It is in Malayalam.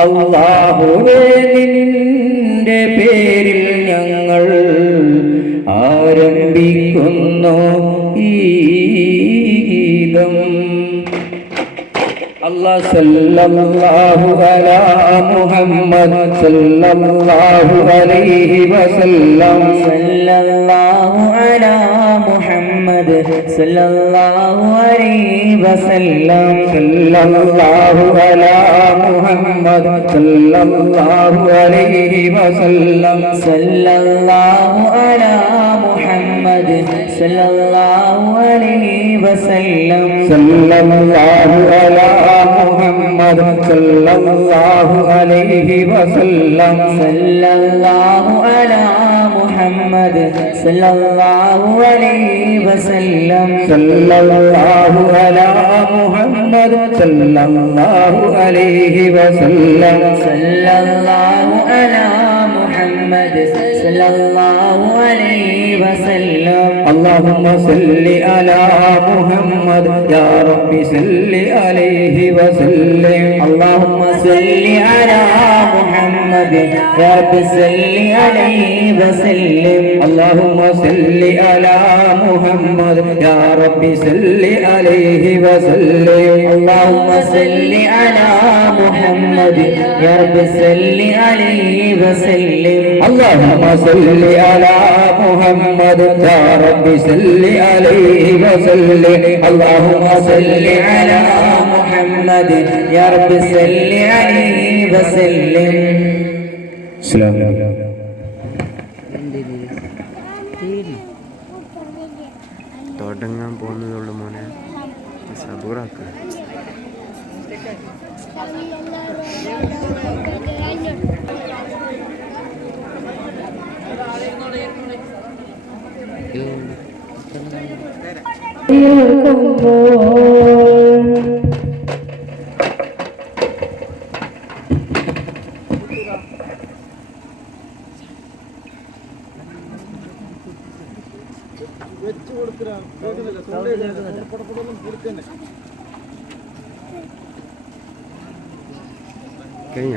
അല്ലാഹുവേ നിന്റെ പേരിൽ ഞങ്ങൾ ആരംഭിക്കുന്നു ഈ ഗീതം. അല്ലാഹ് സല്ലല്ലാഹു അലാ മുഹമ്മദ് സല്ലല്ലാഹു അലൈഹി വസല്ലം സല്ലല്ലാഹു അലാ മുഹമ്മദ് സല്ലല്ലാഹു അലൈഹി വസല്ലം സല്ലല്ലാഹു അലാ മുഹമ്മദ് സല്ലല്ലാഹു അലൈഹി വസല്ലം സല്ലല്ലാഹു അലാ മുഹമ്മദ് സല്ലല്ലാഹു അലൈഹി വസല്ലം സല്ലല്ലാഹു അലാ മുഹമ്മദ് സല്ലല്ലാഹു അലൈഹി വസല്ലം സല്ലല്ലാഹു അലാ മുഹമ്മദ് സല്ലല്ലാഹു അലൈഹി വസല്ലം സല്ലല്ലാഹു അലാ മുഹമ്മദ് സല്ലല്ലാഹു അലൈഹി വസല്ലം സല്ലല്ലാഹു അലാ മുഹമ്മദ് സല്ലല്ലാഹു അലൈഹി വസല്ലം. اللهم صل على محمد يا رب صل عليه وسلم. اللهم صل على محمد يا رب صل عليه وسلم. اللهم صل على محمد يا رب صل عليه وسلم. اللهم صل على محمد يا رب صل عليه وسلم. اللهم صل على محمد يا رب صل عليه وسلم. اللهم صل على محمد يا رب صل عليه وسلم. السلام عليكم. തുടങ്ങാൻ പോകുന്നതുള്ളൂ മോനെ, സബൂറാക്കുക. കഴിഞ്ഞ